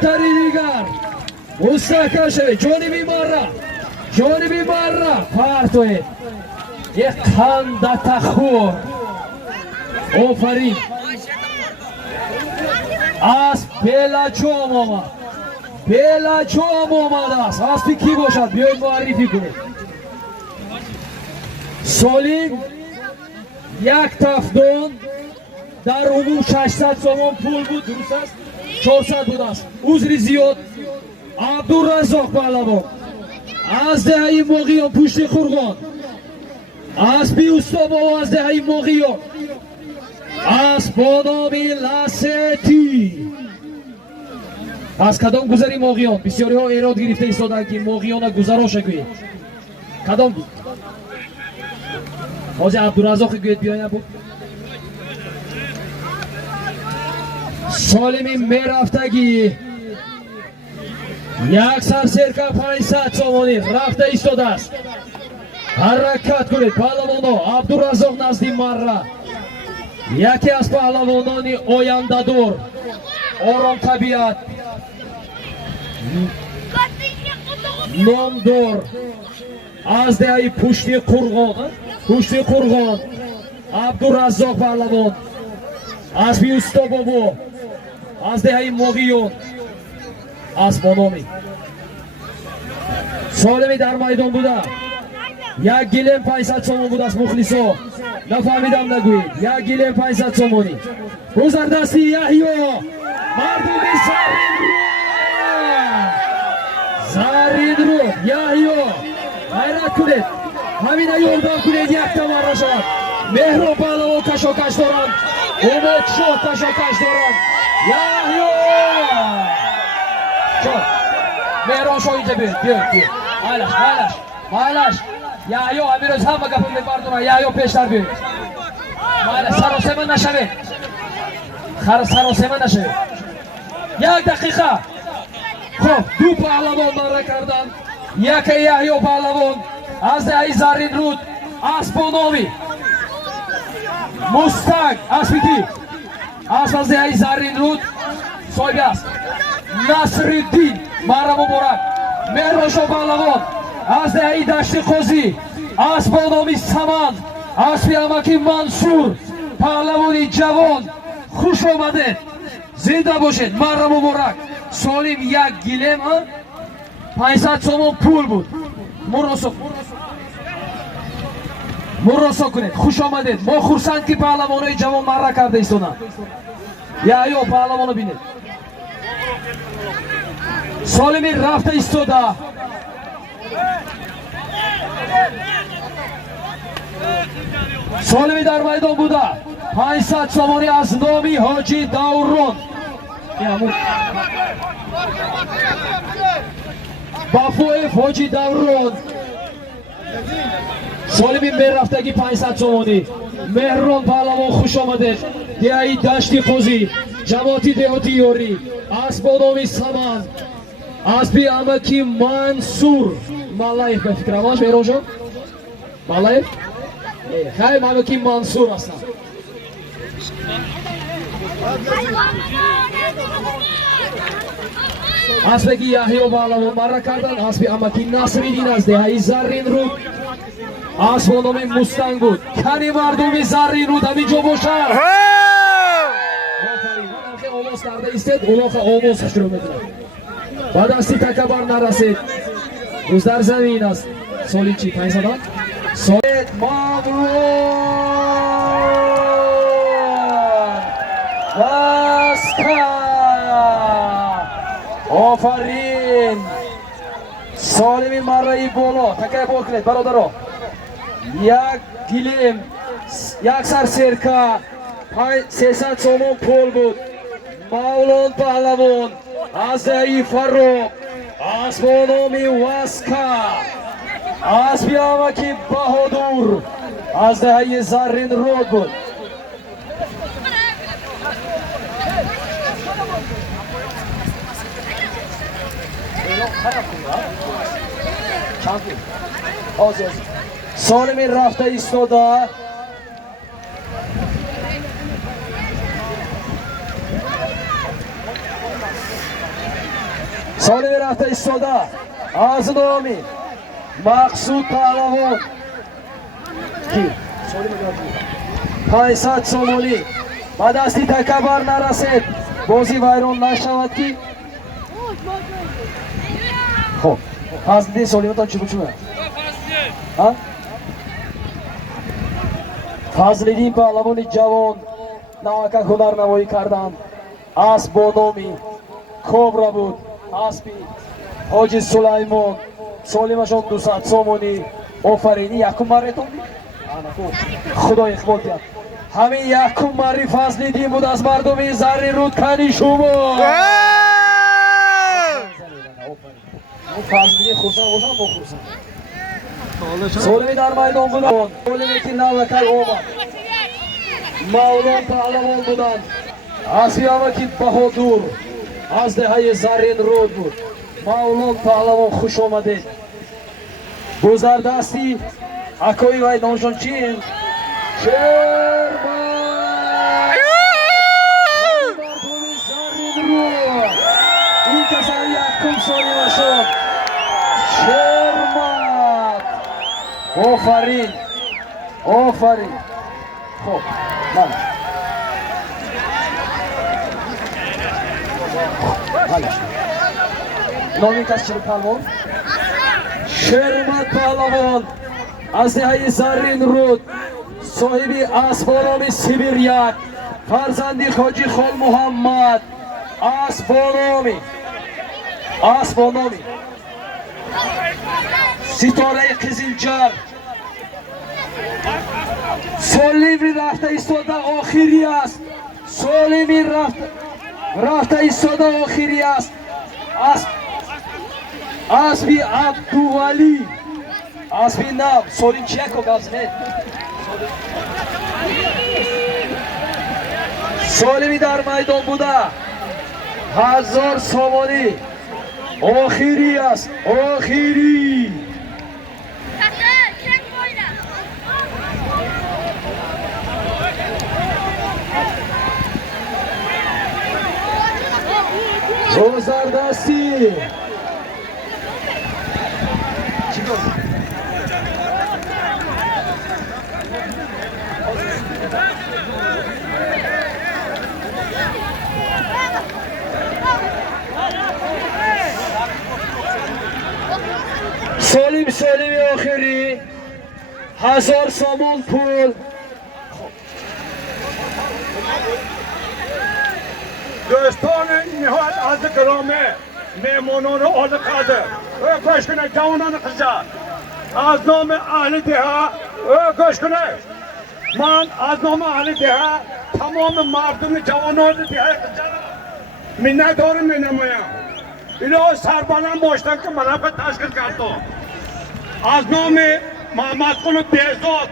Taridigar, Mustakashi, Johnny Bimarra, Partwe, Yekhanda Takhur, Ofari, As Bela Chomoma, das, As Pikiboshat, Björn Marifikune, Solim, Yak Tafdon, Dar umum 800 somon pul بود درست است 400 بود است عذری زیاد عبدالرزاق پهلوان از دهه موقعیان پشت خرگان از بیوستابا از دهه موقعیان از بانامی لستی از کدام گذری موقعیان بسیاری ها ایراد گرفته ایستادن که موقعیان گذراش گوید کدام بود حاجی عبدالرزاق گوید بیاین بود سالمی میرفتگی یک سرسرکه 500 سامانی رفته ایستاده است حرکت کنید پهلوانا عبدالرزاق نزدی مرra یکی از پهلوانان آینده‌دار آرام طبیعت نامدار از دهه پشت قرغان عبدالرزاق پهلوان از بیوستا بابا از دهه موقعیان از بانامی سالمی در میدان بوده یک گلم 500 سامان بود از مخلصا نفهمیدم نگوید یک گلم 500 سامانی گذر دستی یحیی مردمی زرین رو یحیی حیرت کنید همین یلدان کنید یک تمر شد مهران پهلوان کشاکش دارند امید شاه کشاکش دارند یحیی شد مهران شاه اینجا بیاید مایلش یحیی همین روز همه گفت میبردونن یحیی پیشتر بیاید مایلش سراسیمه نشوید سراسیمه نشوید یک دقیقه خب دو پهلوان مره کردن یکی یحیی پهلوان از دهه زرین رود از بانامی مستنگ اسبیتی از دهه زرین رود صاحبی است نصرالدین مرا مبارک مهران شاه پهلوان از دهه دشت قاضی از بانامی سمن اسبی امکی منصور پهلوانی جوان خوش آمده زنده باشید مرا مبارک سالم یک گلم 500 سامان پول بود مراسا کنید خوش آمدید ما خورسند که پهلوانای جوان مره کرده ایستونن یحیی پهلوانو بینید سالمی رفته ایستاده سالمی در میدان بوده 500 سامانی از نامی حاجی دوران بافوی حاجی دوران سالمی میرفتگی 500 سامانی مهران پهلوان خوش آمدید دهه دشتی قاضی جماعتی دهاتی یاری از بانامی سمن از بی امکی منصور مالایف به فکر اماش مهران جان مالایف خیلی امکی منصور هستن اسبی یحیی پهلوان مره کردن اسبی امکی نصرالدین از دهه زرین رود از بانامی مستنگ بود کنی مردمی زرین رود همینجا باشن آواز کرده ایستید اولاخ آواز شروع میکنه با دستی تکبر نرسید روز در زمین است سالی چی 500 سالید مامرون بسکن آفرین سالمی مرهی بالا تکبر کنید برادرها یک گلیم یک سر سرکه 300 سامان پول بود مولان پهلوان از دهی فروغ از بانامی واسکا از بیامکی بهادور از دهی زرین رود بود سالمی رفته ایستاده سالم رفته ایستاده از نامی مقصود پهلوان کی؟ 500 سومونی با دستی تکبر نرسید بازی ویران نشود کی؟ خب فضل سالیمتان چی بچونه؟ فضلدین پهلوانی جوان نمکک هنر نمایی کردند اسب با نامی کبرا بود اسبی حاجی سلیمان سالیمشان 200 سومونی آفرینی یکم مرتون خدا اقبال کرد همین یکم مری فضلدین بود از مردمی زرین رودکنی شما فضلدین خورسان باشم با خورسان سالمی در میدان بودن سالمی که نوکل آمد مولان پهلوان بودن اسبی همه که بهادور از دهه زرین رود بود مولان پهلوان خوش آمدید گذردستی اکوی وی نامشان چین؟ شرمت مردمی زرین رود این کسان یکم سالیمشان شرمت آفرین آفرین خب من نامی کس چی پهلوان؟ شرمت پهلوان از دهه زرین رود صاحبی اسبانامی سیبیر یک فرزندی حاجی خال محمد اسبانامی ستاره قزلجر سالیمی رفته ایستاده آخری است سالیمی رفته ایستاده آخری است اسبی عبدولی اسبی نام سالین چیه که گفت نه سالمی در میدان بوده 1000 سومانی آخری است آخری گذردستی سالمی آخری 1000 سومون پول دوستان نهایت از گرامی مهمانان عالی قدر گوش کنید جوانان قجر از نام اهل دهه گوش کنید من از نام اهل دهه تمام مردم جوانان دهه قجر منتدارم مینمایم اینا سربلند باشتن که ملف تشکیل کردم از نام محمد قل بهزاد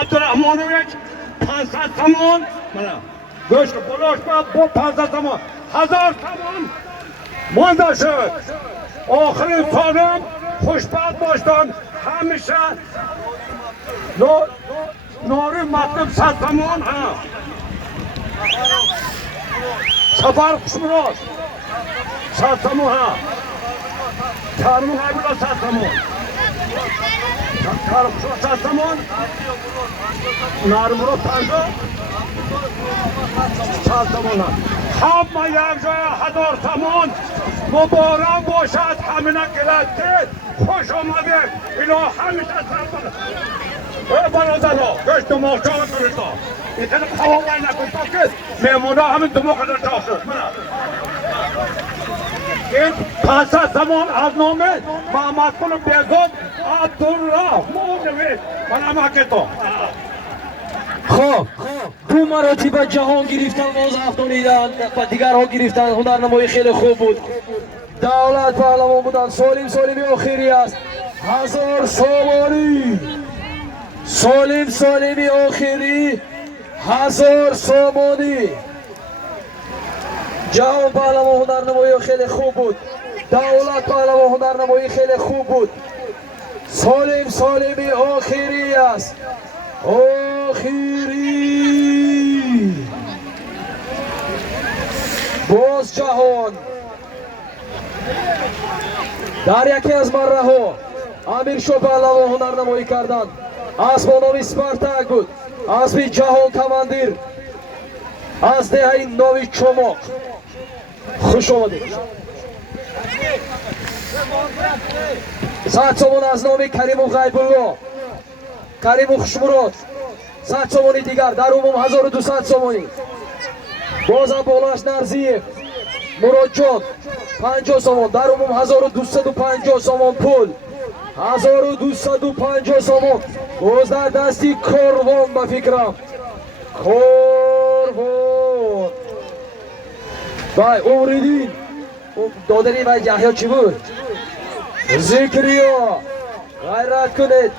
عبدالرحمانویچ 500 تومان گوش کن بلاش با 500 تومان 1000 تومان مانده شد آخرین سالم خوشبخت باشتن همیشه ناری مطلب 100 تومان سفر خوشمراز 100 تومان ترمون های بلا 100 تومان ترمون 100 تومان نارمورا 50 100 تومان همه یک جای 1000 تومان مبارک باشد همینه گلد خوش آمدید اینا همیشه سربلند برادرها گشت دماغ چاق کنید این خیلی هواوی نکنید تا که مهمونا همین دماغ قدر چاق شد این 500 تومان از نام محمد قل بهزاد عبدالرحمانویچ من همه حکیتم خب دو مراتب جهان گرفتن باز افتانیدن و دیگرها گرفتن هنرنمایی خیلی خوب بود دولت پهلوان بودن سالمی آخری است 1000 سومانی سالمی آخری 1000 سومانی جهان پهلوان هنرنمایی خیلی خوب بود دولت پهلوان هنرنمایی خیلی خوب بود سالمی آخری است آخری باز جهان дар яке аз марраҳо Амиршо Паҳлавон ҳунарнамоӣ карданд. Асбо номи Спартак буд. Асби ҷаҳон командир аз деҳаи Нови Чумоқ. хуш омадед. сад сомон аз номи Каримов Ғайбулло, Каримов Хушмурод, 100 сомони дигар, дар умум 1200 сомонӣ. Бозам болаш Нарзиев, Муродҷон 50 сомон, дар умум 1250 сомон пул. 1250 сомон. Боз дар дасти Корвон ба фикрам. Корвон. Вай Умридин. Додани вай Яҳё чӣ буд? Зикриё. Ғайрат кунед.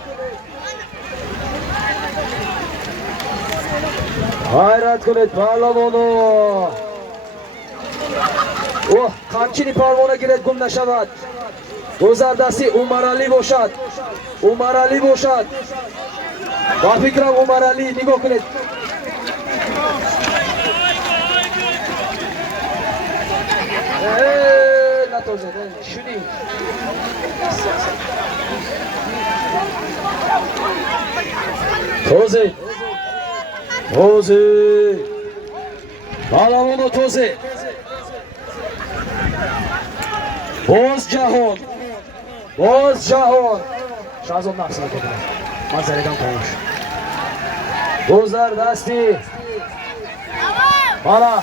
Ғайрат кунед паҳлавоно. қамчини парвона гиред гум нашавад. гузардасти Умаралӣ бошад. Умаралӣ бошад. ба фикрам Умаралӣ нигоҳ кунед. Натозед шуди. Тозе. Тозе. Паҳлавоно тозе. Боз ҷаҳон. Боз ҷаҳон. Шаҳзод нафсида кунад. Ман заридам тамош. Гузар дасти. Бала.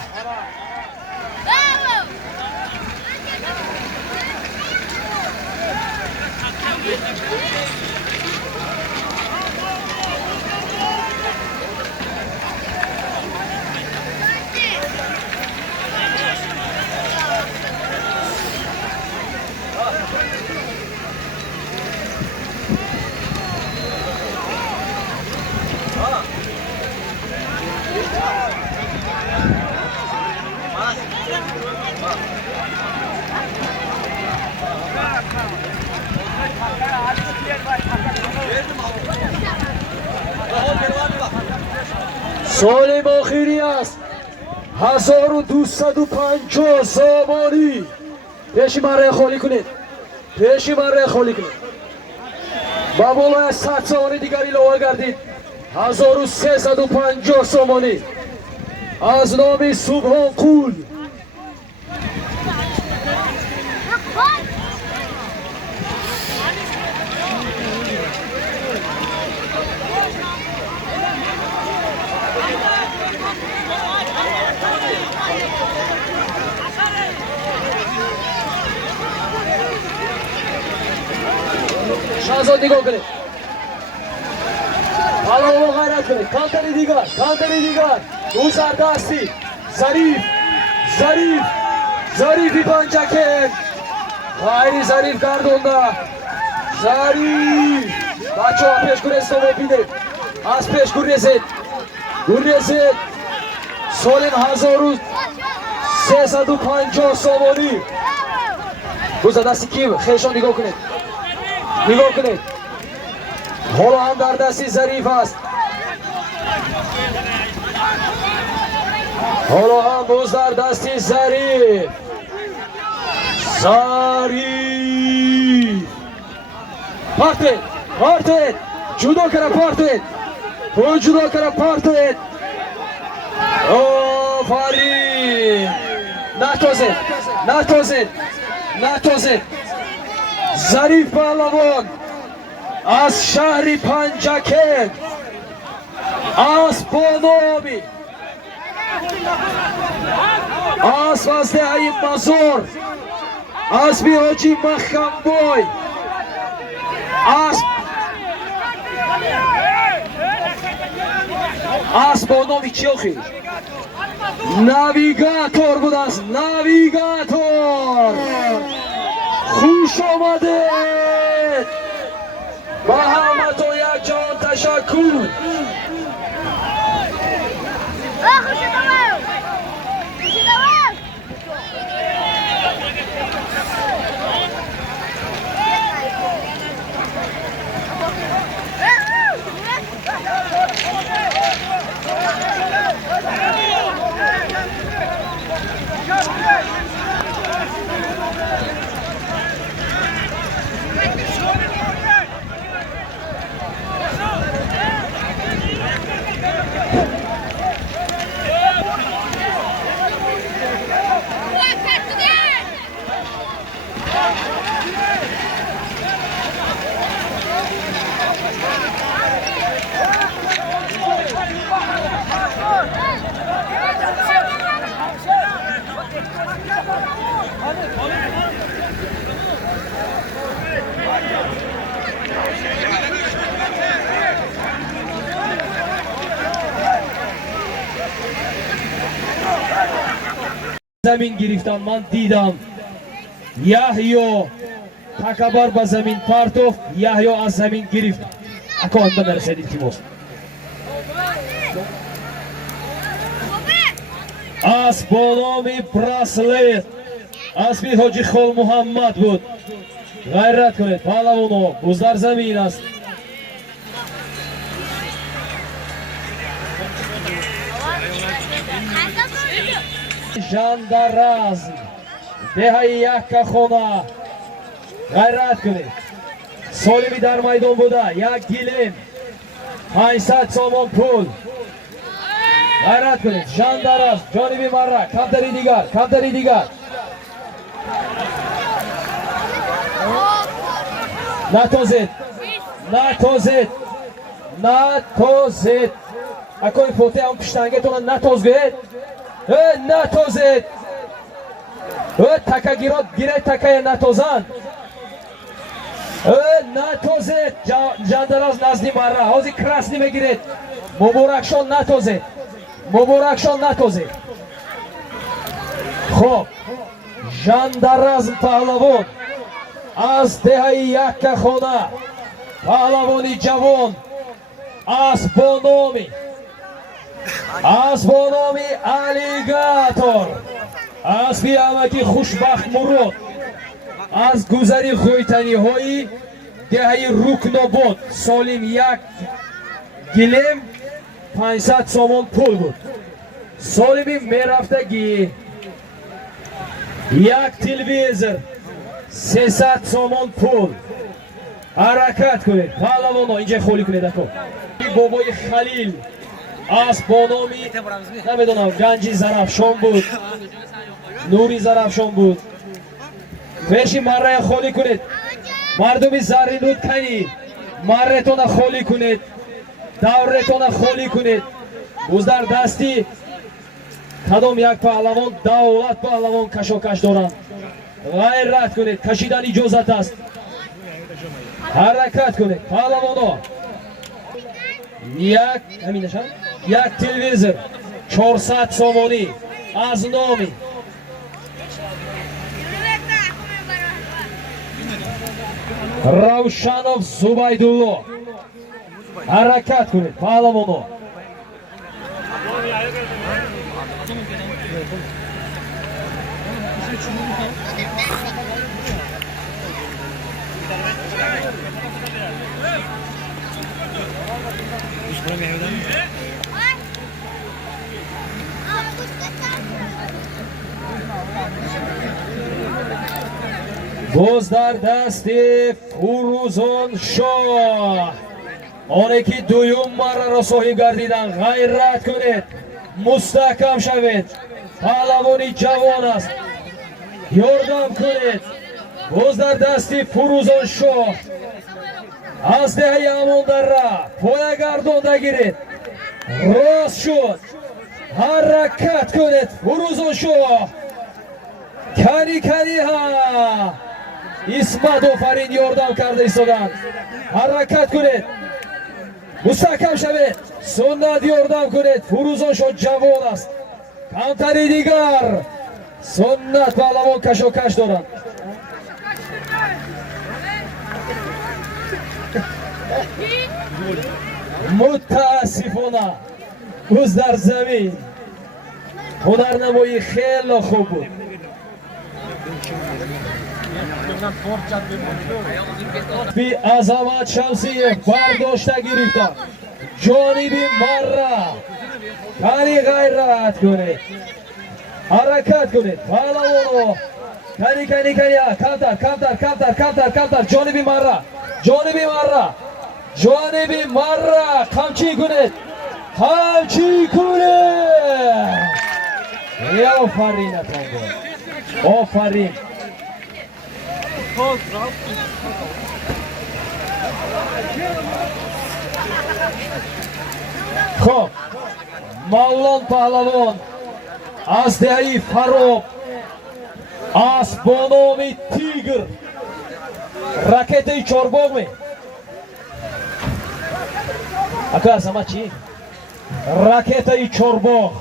соли охирӣ аст. 1250 сомонӣ. пеши марраи холӣ кунед. пеши марраи холӣ кунед. ба болояш 100 сомонӣ дигар илова гардид. 1350 сомонӣ аз номи Субҳонқул. Шаҳзод нигоҳ кунед. Паҳлавон ғайрат кунед. Кантари дигар, кантари дигар. Гузардасти Зариф, Зариф, Зарифи панҷакен. ғайри Зариф гардонда. Зариф. Бачаҳо пеш гурез томо бидед. аз пеш гурезед. Гурезед. солим 1350 сомонӣ. гузардасти ким? хешон нигоҳ кунед. нигоҳ кунед. ҳоло ҳам дар дасти Зариф аст. ҳоло ҳам боз дар дасти Зариф. Зариф. партед, партед. ҷудо кара партед. пул ҷудо кара партед. офарин. натозед, натозед, натозед. Зариф паҳлавон аз шаҳри Панҷакен асп бо номи асп аз деҳаи Мазор асби ҳоҷӣ Махкамбой асп бо номи чӣ охир? Навигатор буд аст. Навигатор. хуш омадед. ба ҳаматон якҷаҳон ташаккур. زمین گرفتن. من دیدم یحیی تکبر به زمین پرتوف، یحیی از زمین گرفت. اکان به نرسید تیموس از بانامی براسلت اسبی حاجی خال محمد بود. غیرت کنید پهلوانو، بوز در زمین است. ژاندارازم دهه یک خونه. غیرت کنید سالمی در میدان بوده. یک گیلم 500 سومون پول. غیرت کنید ژانداراز جانبی مره. کمتری دیگر، کمتری دیگر. نتوزید، نتوزید، نتوزید. اکوی پوته هم پشتنگتون نتوزید، نتوزید. تکه گیراد گیره تکه نتوزن، نتوزید. ژانداراز نزدی مره حوزی کراسنی میگیرید. مبارکشان نتوزید، مبارکشان نتوزید. خب ژاندارازم پهلوان از دهه یک خانه، پهلوانی جوان از بانامی الیگاتور، از بیامکی خوشبخت مرود، از گذری خویتنی های دهه رکناباد. سالم یک گلم 500 سومون پول بود. سالمی میرفتگی یک تلویزر 300 سومون پول. حرکت کنید پهلوانو، اینجا خالی کنید. اکو بابای خلیل از بانامی نمیدونم گنجی زرافشان بود، نوری زرافشان بود. پیشی مره خالی کنید. مردمی زرینود کنید، مرتون خالی کنید، دورتون خالی کنید. بوز در دستی کدام یک پهلوان دولت پهلوان کشاکش دارند. غیرت کنید، کشیدن اجازت است. حرکت کنید پهلوانو. یک تلویزر 400 سومونی از نامی روشنов زبیدالله. حرکت کنید پهلوانو. باز در دست فروزان شاه، آنه که دویم مره را صاحب گردیدن. غیرت کنید، مستحکم شوید. پهلوانی جوان است، یاردم کنید. باز در دست فروزان شاه از دهه امان در را پای گردان گیرید. راست شد، حرکت کنید فروزان شاه. کنی کنی ها اسمت آفرین یاردم کرده ایستادند. حرکت کنید، مستحکم شوید. سنت یاردم کنید. فروزان شاه جوان است، کمتری دیگر. سنت پهلوان کشاکش دارند. متاسفانه بوز در زمین هنرنمایی خیلی خوب بود. بی عظمت شمسیه برداشته گرفتن. جانبی مره. کنی غیرت کنید، حرکت کنید پهلوانو. کنی کنی کنی کمتر کمتر کمتر کمتر کمتر. جانبی مره، جانبی مره، جانبی مره. قمچی کنید، قمچی کنید. آفرین افغان، آفرین. خب مالان پهلوان از دهی فراب از بانامی تیگر رکت چارباغ می اکو عظمت چی؟ رکت چارباغ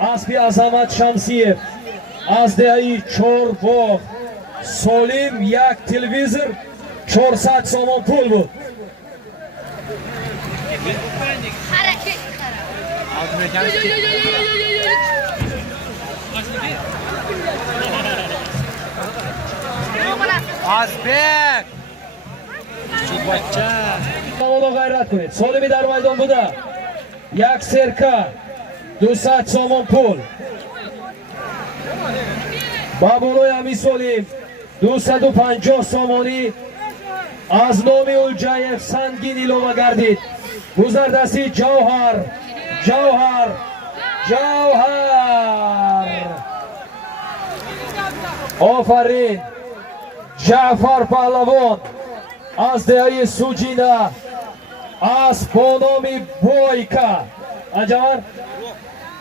اسبی عظمت شمسیه از دهی 4 باغ سالم یک تلویزر 400 سامان پول بود. آزبک اونا غیرت کنید. سالمی در میدان بوده. یک سرکه 200 سامان پول. با بالای همی سالیم 250 سامانی از نام الجایف سنگین ایلوه گردید. گذر دستی جوهر جوهر جوهر آفرین جعفر پهلوان از دهی سوجینا از بانامی بایکا انجامر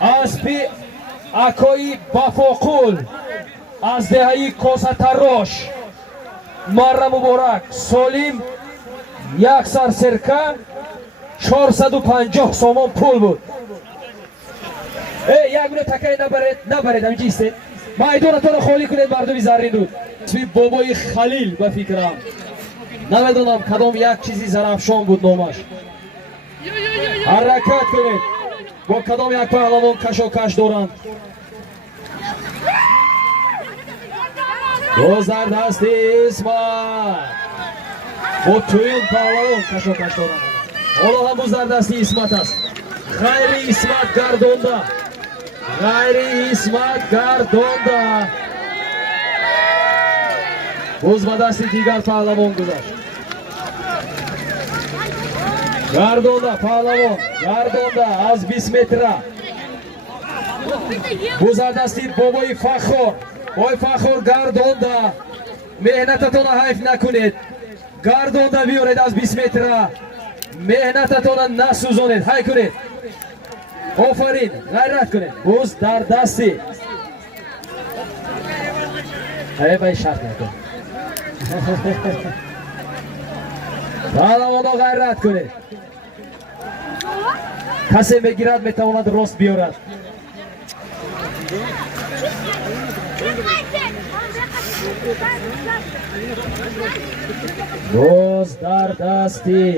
از پی اکایی بافاقول از دهی کوساتراش مارا مبارک سالیم یک سر سرکه 450 سامان پول بود. یک گونه تکه نبرید همچی ایسته مایدونتون خالی کنید مردمی زرین رود. اسمی بابای خلیل به فکرم نمیدونم کدام یک چیزی زرافشان بود نامش. حرکت کنید با کدام یک پهلوان کشاکش دارند. گذر دستی اسمت با توین پهلوان کشاکش دارند. حالا هم گذر دستی اسمت است. غیر اسمت گردانده غیر اسمت گردانده باز به دستی دیگر پهلوان گذشت. گردانده پهلوان گردانده از 20 متره گذر دستی بابای فخر بابای فخر گردانده مهنتتون حیف نکنید گردانده بیارید از 20 متره مهنتتون نسوزانید های کنید آفرین غیرت کنید باز در دستی های بای شرط نکن پهلوانا غیرت کنید کسی بگیرد میتواند راست بیارد. باز در دستی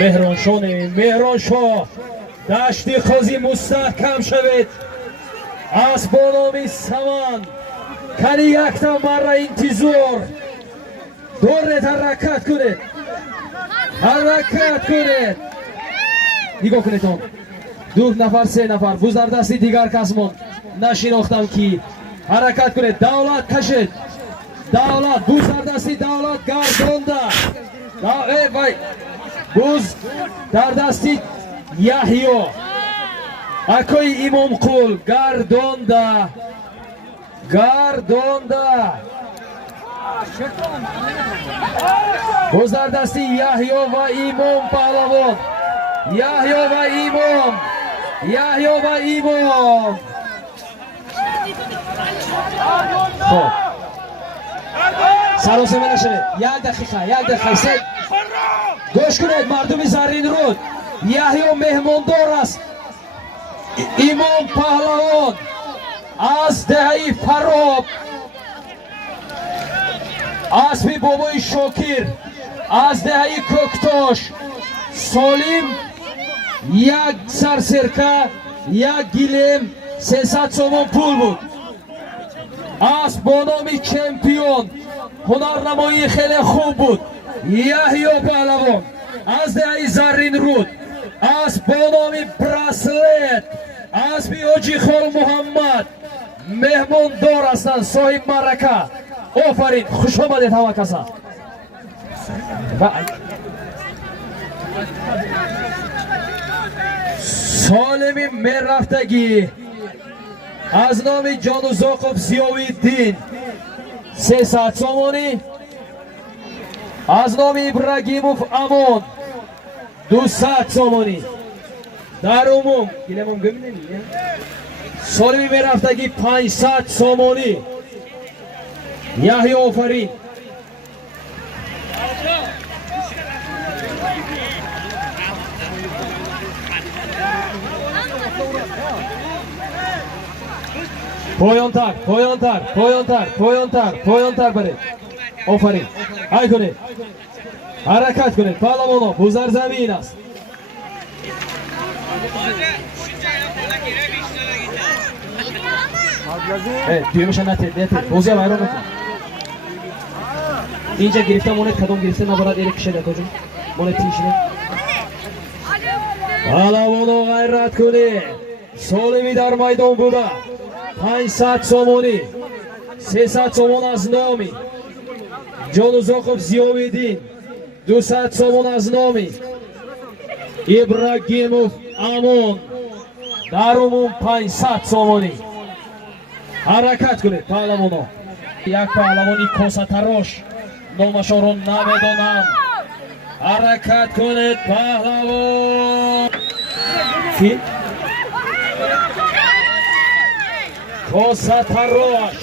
مهران شاه مهران شاه دشتی خازی مستحکم شوید از بانامی سمان کنی یک تا مرا انتظار دورت حرکت کنید حرکت کنید نگاه کنید هم 2 نفر 3 نفر بزر دستی دیگر کس من نشناختم کی حرکت کنید دولت کشید دولت بزر دستی دولت گردانده وای بوز در دستی یحیی اکای امام قول گردانده گردانده بوز در دستی یحیی و امام پهلوان یحیی و امام یحیی و امام خب سراسیمه نشده یک دقیقه سید گوش کنید مردم زرین رود یحیی مهماندار است امام پهلوان از دهی فراب اسبی بابای شاکر از دهی کوکتاش سالیم یک سر سرکه یک گیلم 300 سومان پول بود. اسب با نام چمپیون هنرنمایی خیلی خوب بود یحیی پهلوان از دهی زرین رود اسب با نام براسلت اسبی حاجی خال محمد مهمان دار هستند صاحب مرکه آفرین خوش آمدید همه کسا سالمی مرفتگی از نام جان زاقب زیاوی دین 300 سامانی از نام ابراهیموف امان 200 سامانی در عموم سالمی مرفتگی 500 سامانی یحیی آفرین پایانتر برید. آفرین. های کنید. حرکت کنید. پهلوانا bu زمین است. دیومشان نتید. بوزیا وایران نکن. اینجا گرفته مونت کدوم گرفته نبرد ایره کشیده کجا. مونت تیشیده. پهلوانا غیرت کنید. سالمی در میدان بوده. 500 سومونی 300 سومون از نامی جانوزاخوف زیاویدین 200 سومون از نامی ابراگیموف امون در عموم 500 سومونی حرکت کنید پهلوانا یک پهلوانی کوساتراش نامشان رو نمیدانم حرکت کنید پهلوان کی؟ کوساتراش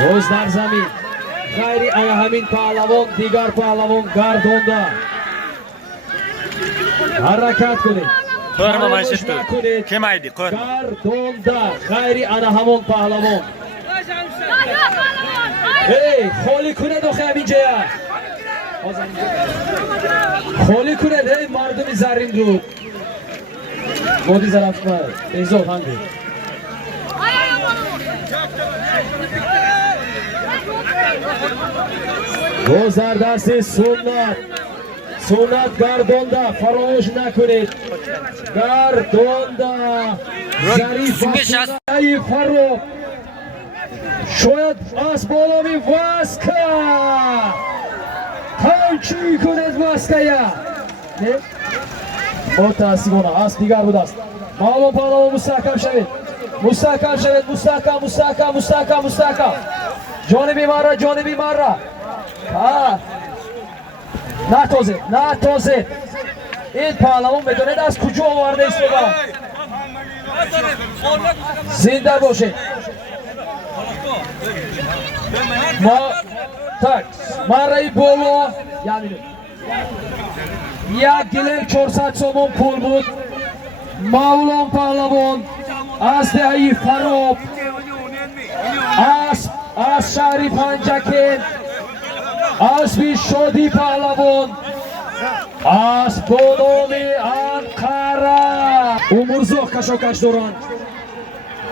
روز در زمین خیری همین پهلوان دیگر پهلوان گردونده حرکت کنید فراموش نکنید کم ایدی گردونده خیری همون پهلوان خالی کنید آخه همین جایه خالی کنید مردمی زرین بود مادی زرف ایزاد هنگی گذر دست سنت گردونده فراموش نکنید گردونده ظریف ای فرو شاید از بالا می واسکا تنچی کنید واسکایا متاسفانه از دیگر بود است مالو پالو مستحکم شوید مستحکم جانبی مارا نتازه این پهلوان بدونید از کجا آورده است زنده باشه مارای بولو یک گلم 400 سومون پول بود مولان پهلوان از دهی فراب از شهری پنجکین از بی شادی پهلوان از بانام انقره امورزاق کشاکش دارند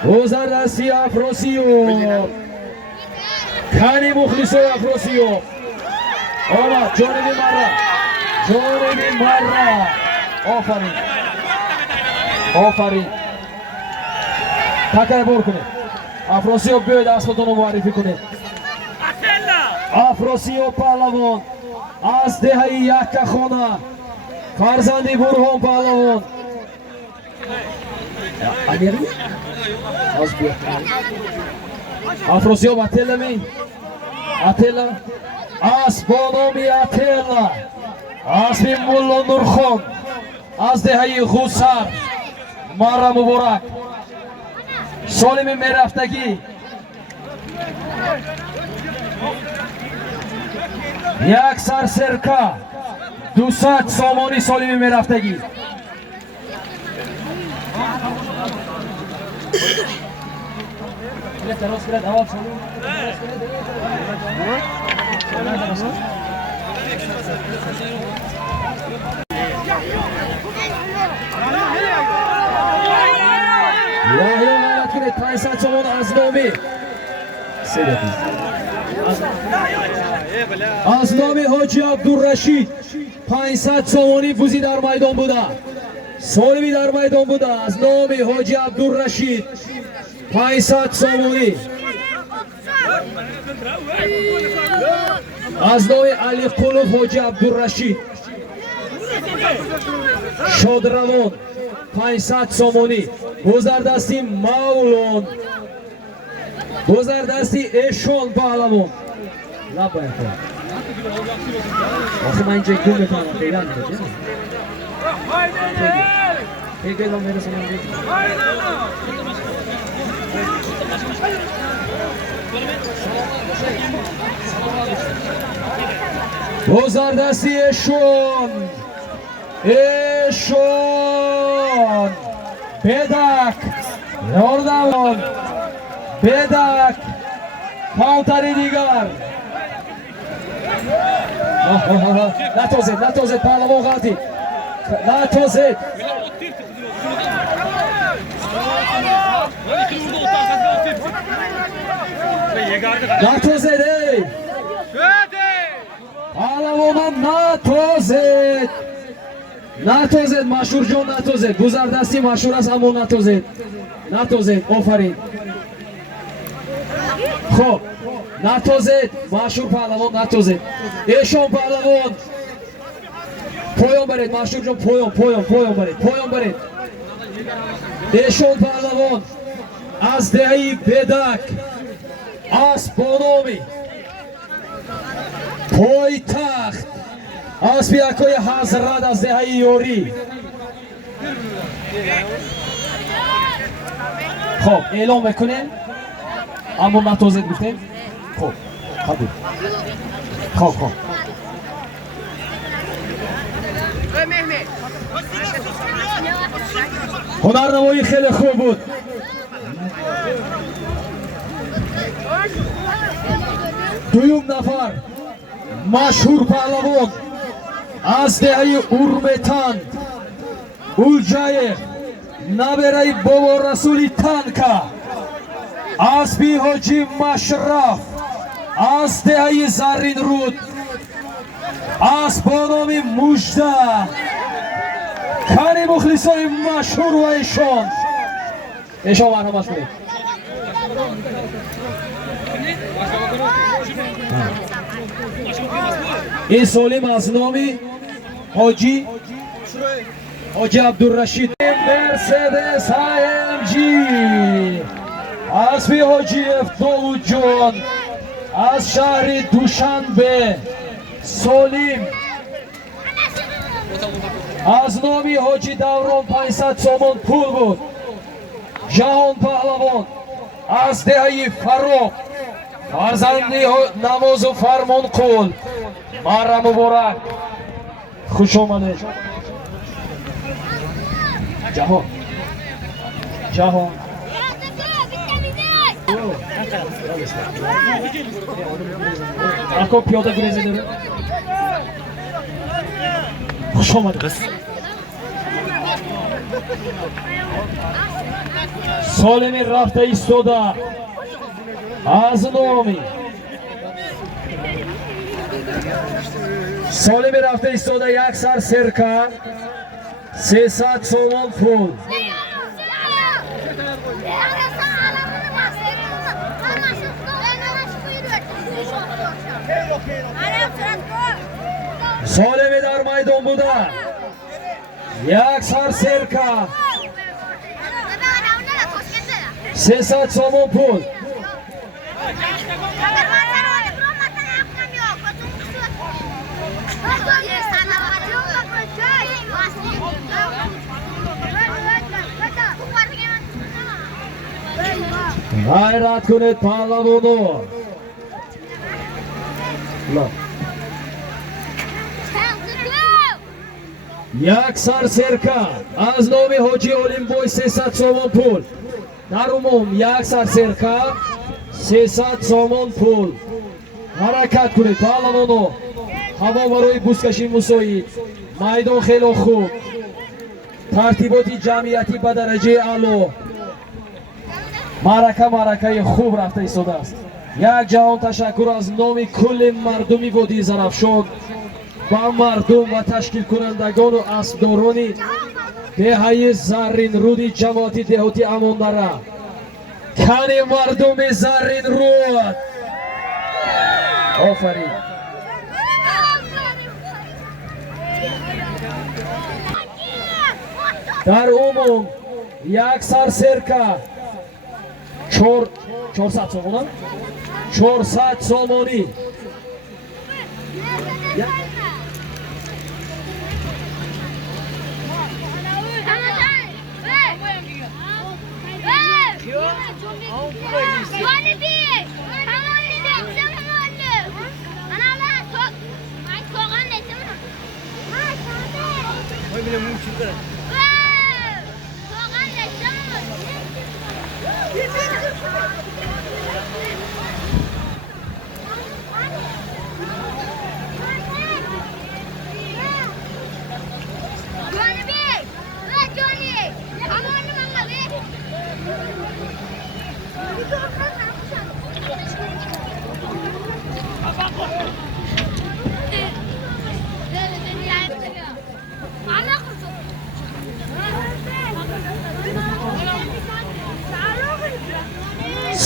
گذر دستی افراسیاب کنی مخلص افراسیاب آمد جانبی مره آفرین تکر بار کنید افراسیاب بیاید اسمتون رو معرفی کنید افراسیاب پهلوان از دهه یک خانه فرزندی برهان پهلوان افراسیاب اتلا می اتلا از بانامی اتلا از بی مولا نورخان از دهه خوسر مارا مبارک سالمی میرفتگی یک سر سرکه 200 سامانی سالمی میرفتگی از نامی از نام حاجی عبدالرشید 500 سامانی فوزی در میدان بوده سالمی در میدان بوده از نام حاجی عبدالرشید 500 سامانی از نام علی قلوب حاجی عبدالرشید شادروان 500 سامانی گذر دستی مولان گذر دستی اشان پهلوان لب باید کنم آخه من اینجا گم بکنم خیلی هم میده خیلی هم میرسونم گذر دستی اشان بدک Yordamon. Bedak. Counteri digar. Natozet pahlavon g'alati. Natozet. Natozet ey. Pahlavon Natozet. Natozet mashhurjon Natozet. Guzardasti mashhur است ammo Natozet. Natozet ofarin. Xo'p. Natozet mashhur pahlavon Natozet. Eshon pahlavon. Poyon barid mashhurjon poyon barid. Poyon barid. Eshon pahlavon az dehi Bedak. Asponomi. Poytaxt. Asbiyakoy Hazrat az dehi Yori. Xo'p, e'lon mekunем. Ammo Natozet guftem. Xo'p, qabul. Xo'p. Hunarnamoyi xeyli خوب بود. دویم نفر مشهور پهلوان از دهه اورمتان اولجای نبرای بابا رسولی تنکا اسبی حاجی مشرف از دهه زرین رود از بانام مجده کاری مخلصای مشهور و ایشان مرحمت کنید. این سالم از نامی حاجی عبدالرشید مرسدس AMG اسبی حاجی داوود جان از شهر دوشنبه سالم از نامی حاجی دوران 500 سامان پول بود. جهان پهلوان از دهه فروغ فرزندی نماز و فرمان قول مهر مبارک خوش آمدید. جهان اکو پیاده گریزی داره. خوش آمدید. سالمی رفته ایستاده از نامی سالمی رفته ایستاده یک سر سرکه 300 سامان پول. سالمی در میدان بوده یک سر سرکه 300 سامان پول. غیرت کنید پهلوانو. یک سر سرکه از نام حاجی اولیمبوی 300 سامان پول. در عموم یک سر سرکه 300 سامان پول. حرکت کنید پهلوانو. هوا برای بوسکشی مساعد. میدان خیلی خوب. ترتیبات جمعیتی به درجه اعلی. معرکه خوب رفته ایستاده است. یک جهان تشکر از نام کل مردمی وادی زرافشان با مردم و تشکیل کنندگان و اسبداران دهه زرین رود جماعتی دهاتی امانداره. کن مردم زرین رود. آفرین. در عموم یک سر سرکه 400 سامانی 400 سامانی.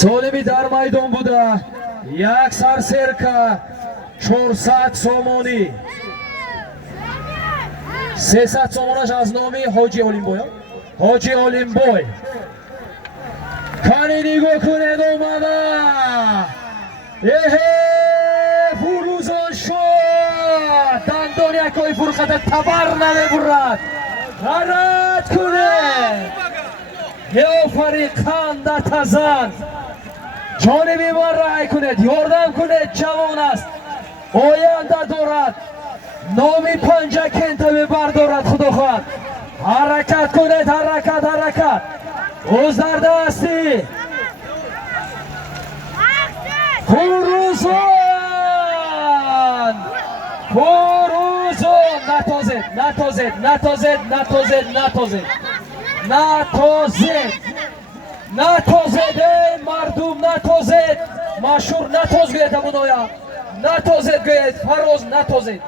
Солими дар майдон буда. Як сарсерка 400 сомони. 300 сомонаш аз номи Ҳоҷи Олимбой. Ҳоҷи Олимбой. Кани нигоҳ кунед омада. Эҳе фурӯзон шуд. Дандон якои фурқата табар намебурад. ғарат кунед. Ҳеофари қанда тазан. ҷониби ман рай кунед, ёрдам кунед, ҷавон аст, оянда дорад, номи панҷа кента мебардорад. худохоҳад ҳаракат кунед, ҳаракат, ҳаракат. оз дар дасти фурӯзон, фурӯзон. натозед, натозед, натозед, натозед, натозед, натозед. натозед, эй мардум, натозед. машҳур натоз гӯед амуноя. натозед гӯед, фароз натозед.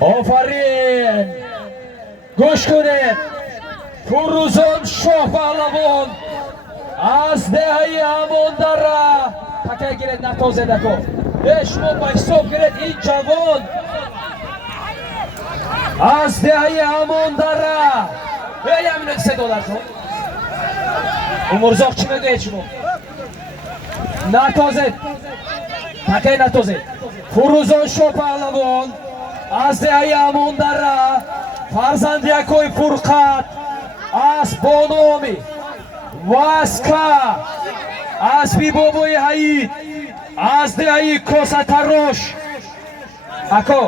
офарин. гӯш кунед. фурӯзон шоҳ паҳлавон аз деҳаи ҳамондара. такай гиред, натозед ако. шумо ба ҳисоб гиред, ин ҷавон аз деҳаи ҳамондара. ҳамин седоларсон умурзоқ чӣ мегӯед шумо? натозед, такай натозед. фурӯзон шоҳ паҳлавон аз деҳаи ҳамондара, фарзанди якои фурқат, аз бо номи васка, аз бибобои ҳаид, аз деҳаи косатарош. ако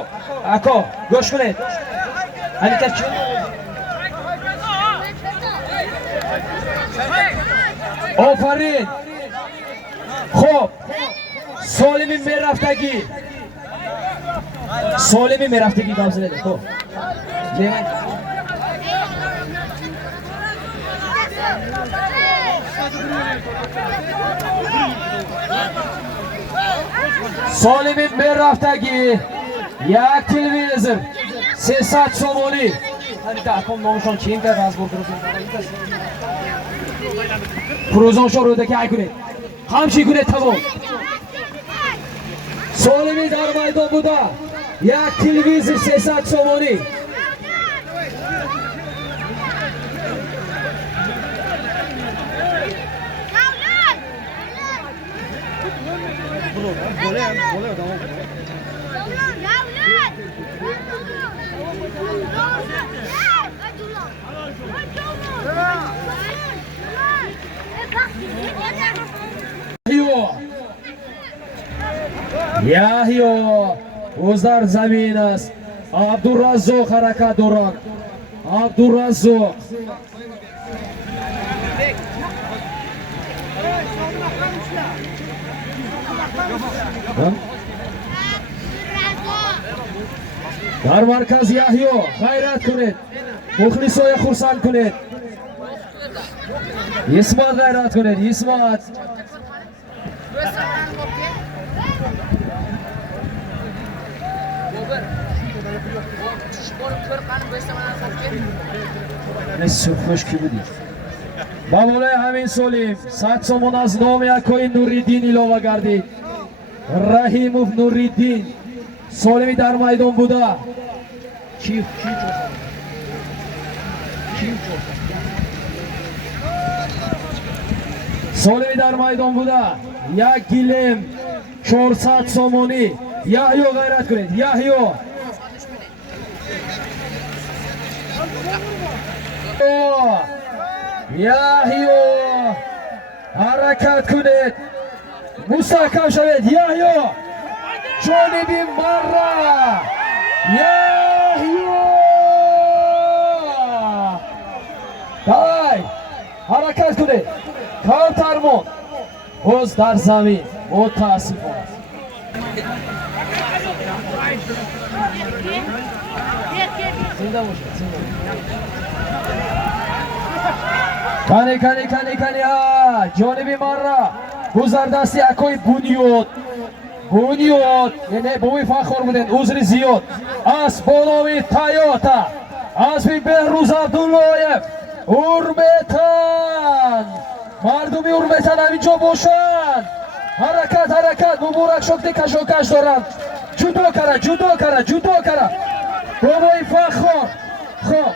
ако гӯш кунед. ҳаникас чӣ? офарин. хуб, солими мерафтагӣ, солими мерафтагӣ гавзаде. хуб, солими мерафтагӣ, як телевизор 300 сомонӣ. аком номашон чӣ кард разбор кунед? фурӯзоншо рӯдаки ай кунед, ҳамчӣ кунед тамом. солими дар майдон буда, як телевизор 300 сомонӣ. яҳё оз дар замин аст. абдураззоқ ҳаракат дорад. абдураззоқ дар марказ. яҳё ғайрат кунед, мухлисоя хурсанд кунед. исмат ғайрат кунед, исмат. сурхӯш кӣ будӣ? ба болои ҳамин солим 100 сомон аз номи якои Нуриддин илова гардид. Раҳимов Нуриддин солими дар майдон буда. солими дар майдон буда, як гилем 400 сомонӣ. яҳё ғайрат кунед, яҳё. яҳё ҳаракат кунед, мустаҳкам шавед. яҳё ҷониби марра. яҳё тай حرکت کنه کارترمون باز در زمین متاسفانه زنده باشه کنی جانبی مرا گذردستی اکوی بونیود یعنی بوی فخر بودن عذر زیاد از بانوی تایوتا از بی بهروز عبداللهیف اوربتن مردمی اوربتن همینجا باشن حرکت مبارک شکل کشوکش دارن جودو کرد بابای فخر خب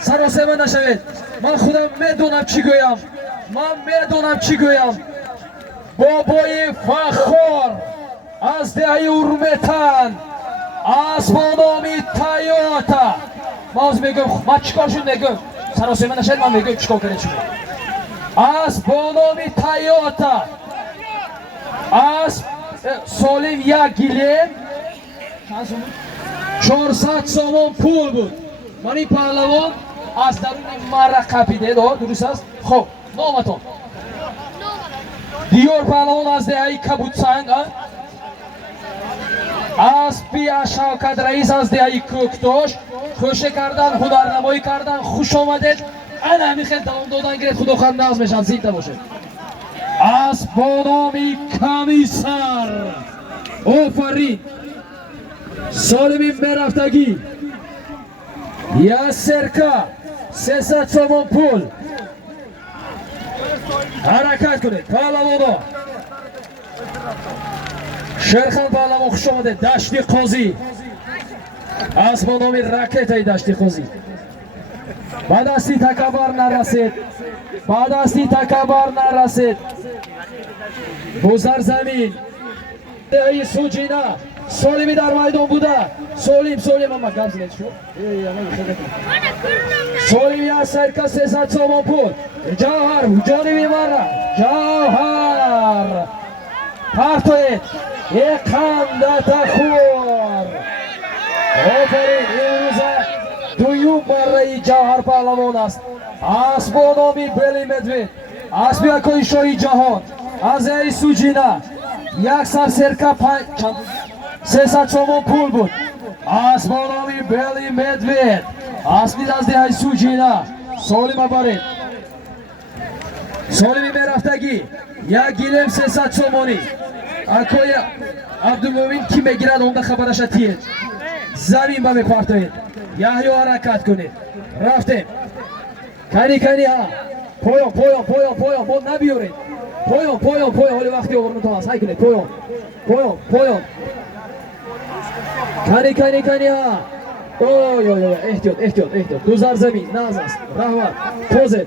سراسیمه نشوید من خودم میدونم چی گویم بابای فخر از دهی اورمتن از بانامی تایوتا باز میگم من چیکارشون میگم سراسیمه نشوید من میگم چیکار کنه از بانامی تایوتا از سالیم یک گیلیم 400 سومون پول بود من این پهلوان از درون مرا قپیده درست است خب نامتون دیور پهلوان از دهی کبوتسنگ از پیا شوکت رئیس از دهی کوکتوش خوشه کردن هنرنمایی کردن خوش آمدید انا میخواد دوام دادن گرفت خدا خواهد ناز میشن زنده باشه از بانامی کمیسر آفرین سالمی مرفتگی یا سرکا 300 سومون پول حرکت کنید پهلوانا شرخان پهلوان خوش آمده دشتی قاضی از با نامی راکتای دشتی قاضی بعد استی تکبر نرسید بزر زمین دهی سوجینا سالمی در میدان بوده سالیم اما گرز لید شو سالیم یا سرکا 300 سومون پول جوهر جانبی مرا جوهر پرتوید یک خنده خور آفرین این روزه دویوم برای جوهر پهلوان است از با نامی بلی مدوید از بیاکوی شاهی جهان از ای سوجینا یک سر سرکا 300 سومون پول بود از با نامی بلی مدوید از بید از ای سوجینا سالیم برید سالمی مرفتگی یک گیلم 300 سومونی اکوی عبدالمومین کی میگیرد اونده خبرش تیه زمین با میپرتوید یحیی حرکت کنید رفتیم کنی ها پایان ما نبیارید پایان حالی وقتی آورمون تو هست های کنید پایان کنی ها احتیاط گذر زمین ناز است رحمت پوزید